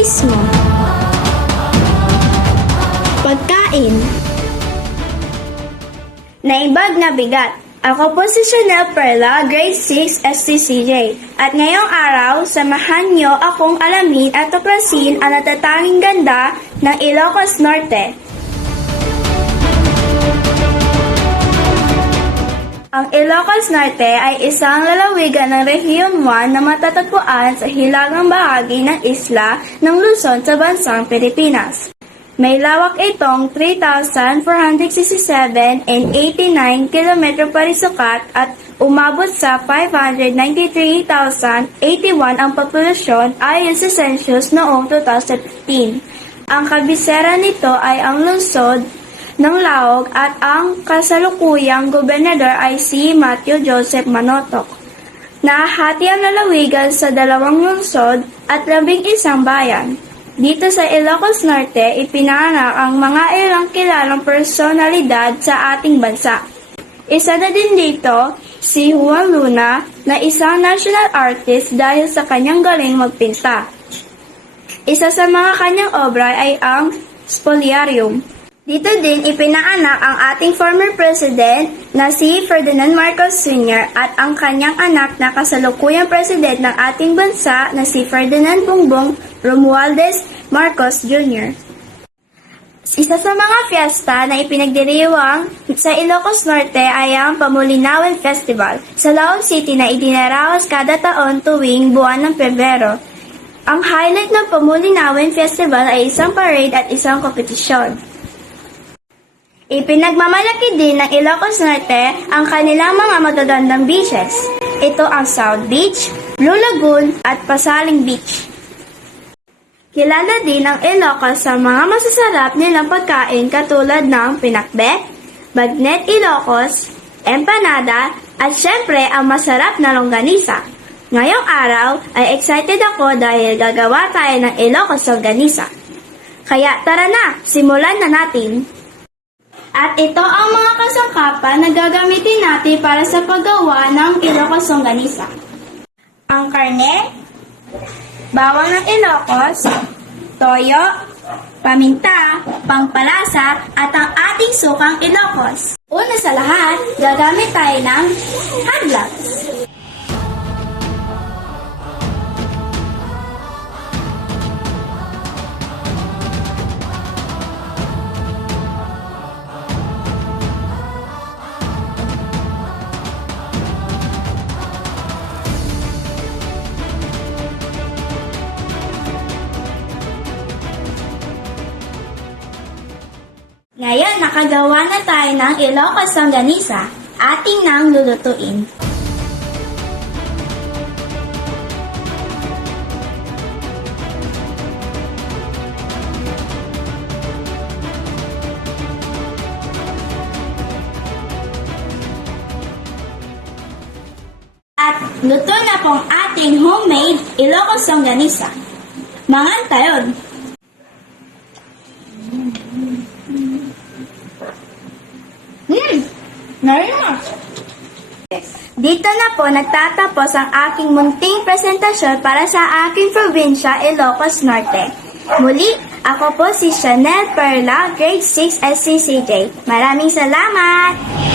turismo, pagkain, naibag na bigat. Ako po si Chanel Perla, grade 6 SCCJ. At ngayong araw, samahan niyo akong alamin at tuklasin ang natatanging ganda ng Ilocos Norte. Ang Ilocos Norte ay isang lalawigan ng Rehiyon 1 na matatagpuan sa hilagang bahagi ng isla ng Luzon sa bansang Pilipinas. May lawak itong 3,467.89 km parisukat at umabot sa 593,081 ang populasyon ayon sa census noong 2015. Ang kabisera nito ay ang lungsod ng Laog at ang kasalukuyang gobernador ay si Matthew Joseph Manotoc. Nahati ang lalawigan sa 2 lungsod at 11 bayan. Dito sa Ilocos Norte, ipinanganak ang mga ilang kilalang personalidad sa ating bansa. Isa na din dito si Juan Luna na isang national artist dahil sa kanyang galing magpinta. Isa sa mga kanyang obra ay ang Spoliarium. Dito din ipinanganak ang ating former president na si Ferdinand Marcos Sr. at ang kanyang anak na kasalukuyang president ng ating bansa na si Ferdinand Bongbong Romualdez Marcos Jr. Isa sa mga fiesta na ipinagdiriwang sa Ilocos Norte ay ang Pamulinawen Festival sa Laon City na idinaraos kada taon tuwing buwan ng Pebrero. Ang highlight ng Pamulinawen Festival ay isang parade at isang kompetisyon. Ipinagmamalaki din ng Ilocos Norte ang kanilang mga magagandang beaches. Ito ang South Beach, Blue Lagoon at Pasaling Beach. Kilala din ang Ilocos sa mga masasarap nilang pagkain katulad ng pinakbet, bagnet Ilocos, empanada, at syempre ang masarap na longganisa. Ngayong araw ay excited ako dahil gagawa tayo ng Ilocos longganisa. Kaya tara na, simulan na natin! At ito ang mga kasangkapan na gagamitin natin para sa paggawa ng Ilocos longganisa. Ang karne, bawang ng Ilocos, toyo, paminta, pangpalasa, at ang ating sukang Ilocos. Una sa lahat, gagamit tayo ng hand gloves. Ngayon, nakagawa na tayo ng Ilocos longganisa. Ating nang lulutuin. At luto na pong ating homemade Ilocos longganisa. Mangantayon! Dito na po nagtatapos ang aking munting presentasyon para sa aking probinsya, Ilocos Norte. Muli, ako po si Chanel Perla, grade 6 SCCJ. Maraming salamat!